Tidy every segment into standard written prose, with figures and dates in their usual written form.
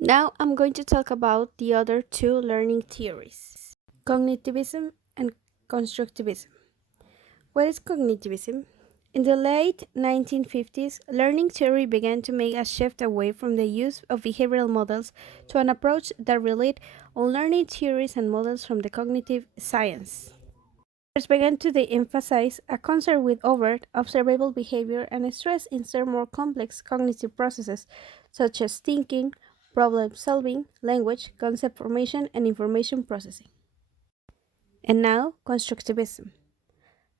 Now I'm going to talk about the other two learning theories, cognitivism and constructivism. What is cognitivism? In the late 1950s, learning theory began to make a shift away from the use of behavioral models to an approach that relied on learning theories and models from the cognitive science. Research began to de-emphasize a concern with overt, observable behavior and stress instead more complex cognitive processes such as thinking, problem solving, language, concept formation, and information processing. And now, constructivism.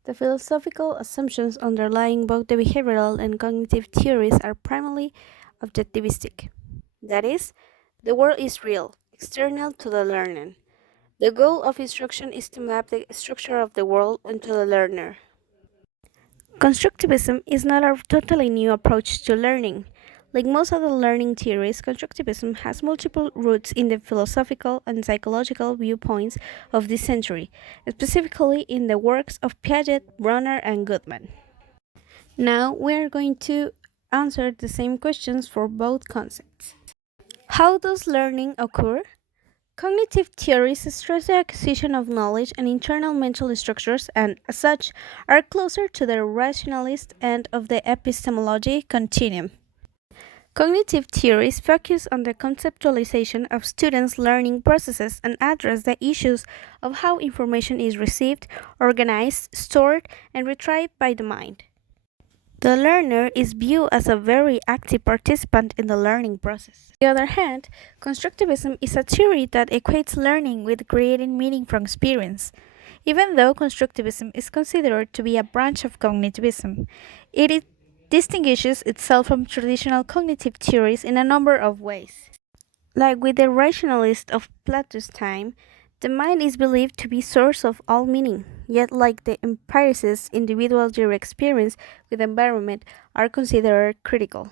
The philosophical assumptions underlying both the behavioral and cognitive theories are primarily objectivistic. That is, the world is real, external to the learner. The goal of instruction is to map the structure of the world onto the learner. Constructivism is not a totally new approach to learning. Like most other learning theories, constructivism has multiple roots in the philosophical and psychological viewpoints of this century, specifically in the works of Piaget, Bronner, and Goodman. Now we are going to answer the same questions for both concepts. How does learning occur? Cognitive theories stress the acquisition of knowledge and internal mental structures and, as such, are closer to the rationalist end of the epistemology continuum. Cognitive theories focus on the conceptualization of students' learning processes and address the issues of how information is received, organized, stored, and retrieved by the mind. The learner is viewed as a very active participant in the learning process. On the other hand, constructivism is a theory that equates learning with creating meaning from experience. Even though constructivism is considered to be a branch of cognitivism, it distinguishes itself from traditional cognitive theories in a number of ways. Like with the rationalist of Plato's time, the mind is believed to be source of all meaning, yet like the empiricist's individual direct experience with environment are considered critical.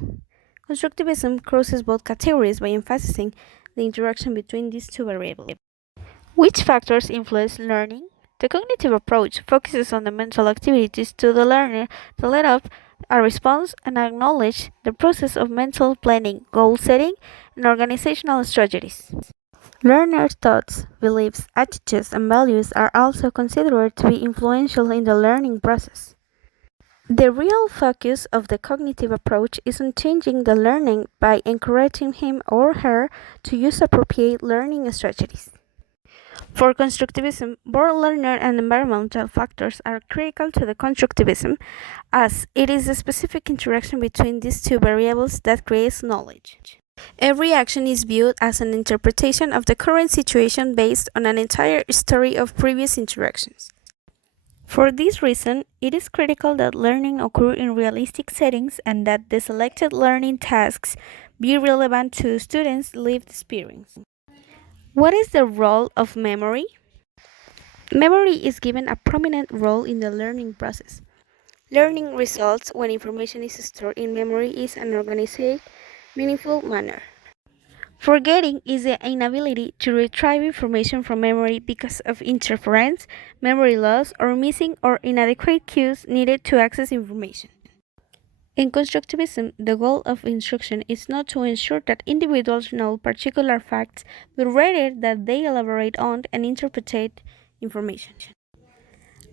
Constructivism crosses both categories by emphasizing the interaction between these two variables. Which factors influence learning? The cognitive approach focuses on the mental activities to the learner that let up a response and acknowledge the process of mental planning, goal setting, and organizational strategies. Learners' thoughts, beliefs, attitudes, and values are also considered to be influential in the learning process. The real focus of the cognitive approach is on changing the learning by encouraging him or her to use appropriate learning strategies. For constructivism, both learner and environmental factors are critical to the constructivism, as it is the specific interaction between these two variables that creates knowledge. Every action is viewed as an interpretation of the current situation based on an entire story of previous interactions. For this reason, it is critical that learning occur in realistic settings and that the selected learning tasks be relevant to students' lived experience. What is the role of memory? Memory is given a prominent role in the learning process. Learning results when information is stored in memory in an organized, meaningful manner. Forgetting is the inability to retrieve information from memory because of interference, memory loss, or missing or inadequate cues needed to access information. In constructivism, the goal of instruction is not to ensure that individuals know particular facts, but rather that they elaborate on and interpret information.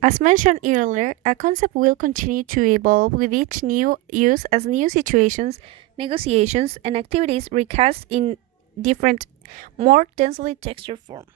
As mentioned earlier, a concept will continue to evolve with each new use as new situations, negotiations, and activities recast in different, more densely textured form.